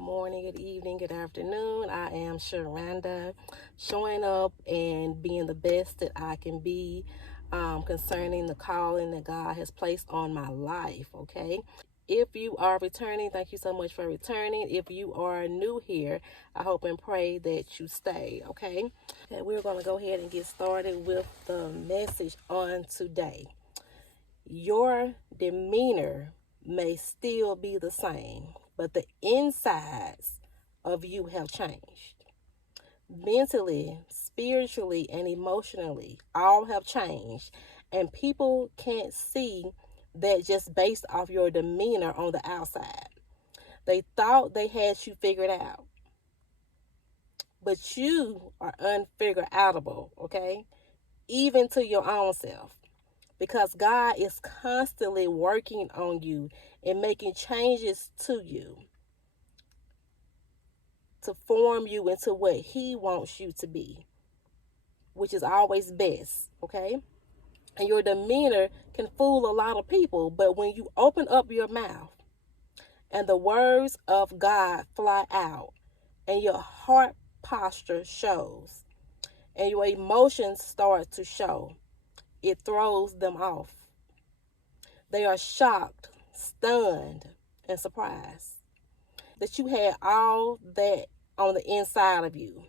good morning, good evening, good afternoon. I am Sharanda, showing up and being the best that I can be concerning the calling that God has placed on my life, okay? If you are returning, thank you so much for returning. If you are new here, I hope and pray that you stay, okay? And we're going to go ahead and get started with the message on today. Your demeanor may still be the same, but the insides of you have changed. Mentally, spiritually, and emotionally, all have changed, and people can't see that just based off your demeanor on the outside. They thought they had you figured out, but you are unfigure outable, okay? Even to your own self. Because God is constantly working on you and making changes to you to form you into what He wants you to be, which is always best, okay? And your demeanor can fool a lot of people, but when you open up your mouth and the words of God fly out and your heart posture shows and your emotions start to show, it throws them off. They are shocked, stunned, and surprised that you had all that on the inside of you.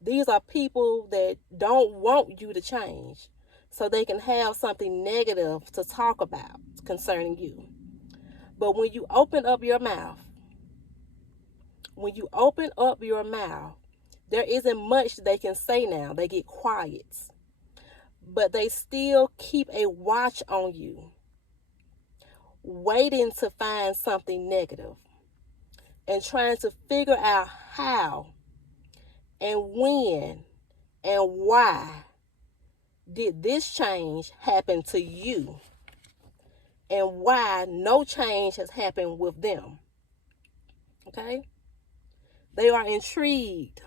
These are people that don't want you to change so they can have something negative to talk about concerning you. But when you open up your mouth, there isn't much they can say now. They get quiet. But they still keep a watch on you, waiting to find something negative and trying to figure out how and when and why did this change happen to you and why no change has happened with them. Okay? They are intrigued,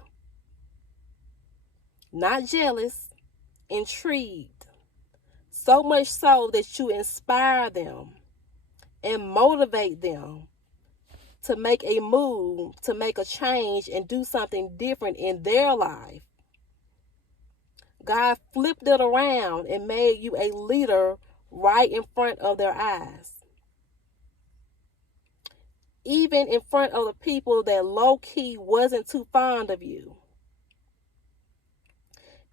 not jealous, intrigued. So much so that you inspire them and motivate them to make a move, to make a change and do something different in their life. God flipped it around and made you a leader right in front of their eyes. Even in front of the people that low-key wasn't too fond of you.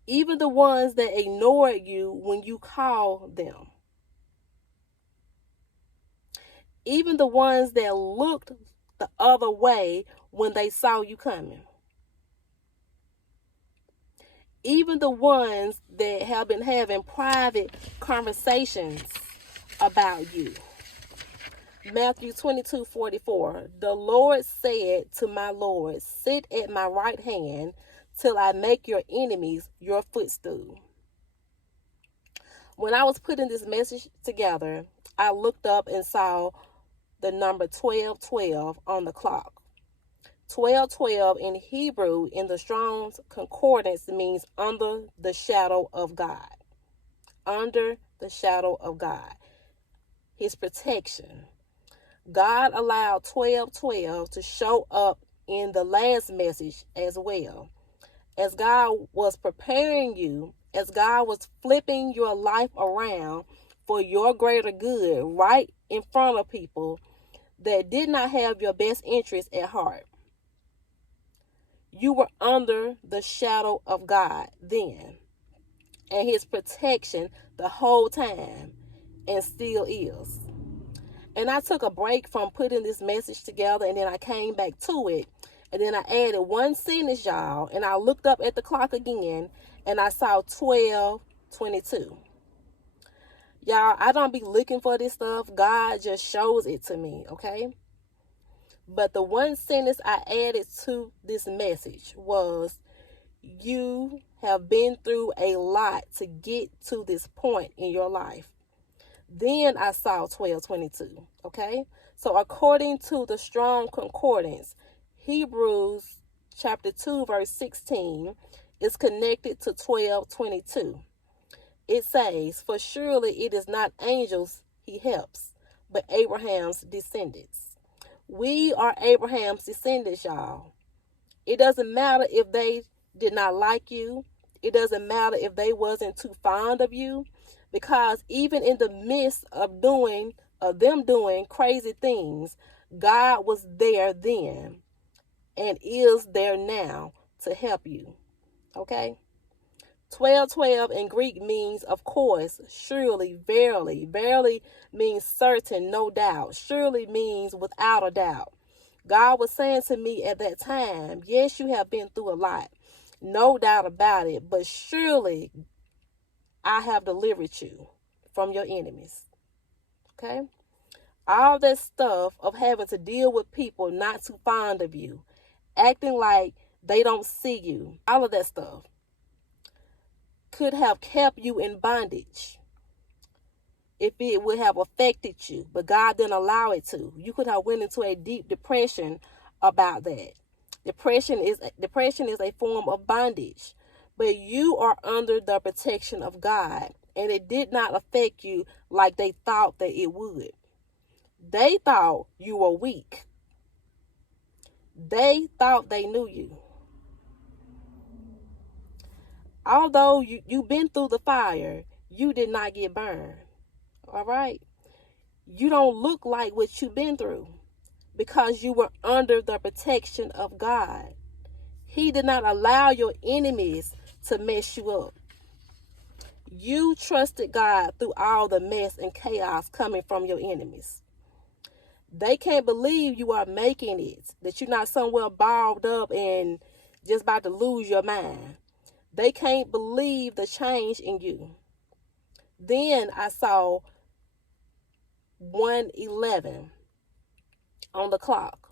Even the ones that ignored you when you called them. Even the ones that looked the other way when they saw you coming. Even the ones that have been having private conversations about you. Matthew 22:44. The Lord said to my Lord, sit at my right hand till I make your enemies your footstool. When I was putting this message together, I looked up and saw the number 12:12 on the clock. 12:12 in Hebrew in the Strong's Concordance means under the shadow of God. Under the shadow of God. His protection. God allowed 12:12 to show up in the last message as well. As God was preparing you, as God was flipping your life around for your greater good right in front of people that did not have your best interest at heart. You were under the shadow of God then and His protection the whole time and still is. And I took a break from putting this message together and then I came back to it. And then I added one sentence, y'all, and I looked up at the clock again and I saw 12:22. Y'all, I don't be looking for this stuff. God just shows it to me, okay? But the one sentence I added to this message was, you have been through a lot to get to this point in your life. Then I saw 12:22, okay? So according to the Strong Concordance, Hebrews chapter 2, verse 16 is connected to 12:22. It says, for surely it is not angels He helps, but Abraham's descendants. We are Abraham's descendants, y'all. It doesn't matter if they did not like you. It doesn't matter if they wasn't too fond of you, because even in the midst of them doing crazy things, God was there then and is there now to help you. Okay? 12:12 in Greek means of course, surely, verily. Verily means certain, no doubt. Surely means without a doubt. God was saying to me at that time, yes, you have been through a lot. No doubt about it. But surely I have delivered you from your enemies. Okay? All that stuff of having to deal with people not too fond of you, acting like they don't see you, all of that stuff could have kept you in bondage if it would have affected you, but God didn't allow it to. You could have went into a deep depression about that. Depression is a form of bondage, but you are under the protection of God, and it did not affect you like they thought that it would. They thought you were weak. They thought they knew you. Although you've been through the fire, you did not get burned. All right? You don't look like what you've been through because you were under the protection of God. He did not allow your enemies to mess you up. You trusted God through all the mess and chaos coming from your enemies. They can't believe you are making it, that you're not somewhere balled up and just about to lose your mind. They can't believe the change in you. Then I saw 1:11 on the clock.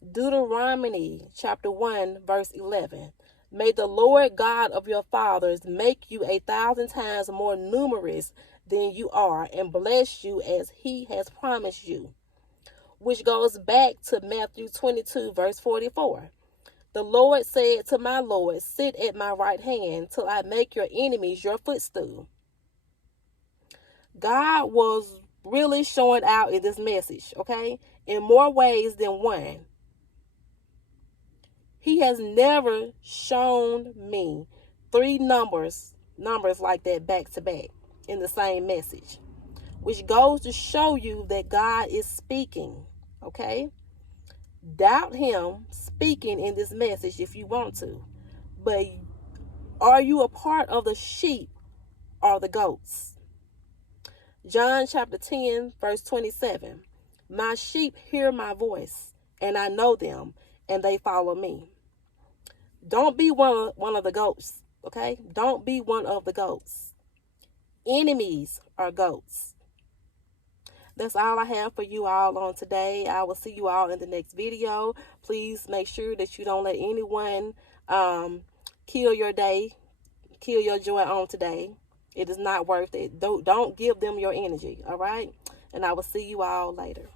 Deuteronomy chapter 1 verse 11. May the Lord God of your fathers make you 1,000 times more numerous than you are, and bless you as he has promised you. Which goes back to Matthew 22 verse 44. The Lord said to my Lord, sit at my right hand till I make your enemies your footstool. God was really showing out in this message, okay, in more ways than one. He has never shown me three numbers like that back to back in the same message, which goes to show you that God is speaking, okay? Doubt him speaking in this message if you want to, but are you a part of the sheep or the goats? John chapter 10 verse 27. My sheep hear my voice, and I know them, and they follow me. Don't be one of the goats, okay? Don't be one of the goats. Enemies are goats. That's all I have for you all on today. I will see you all in the next video. Please make sure that you don't let anyone kill your day, kill your joy on today. It is not worth it. Don't give them your energy, all right? And I will see you all later.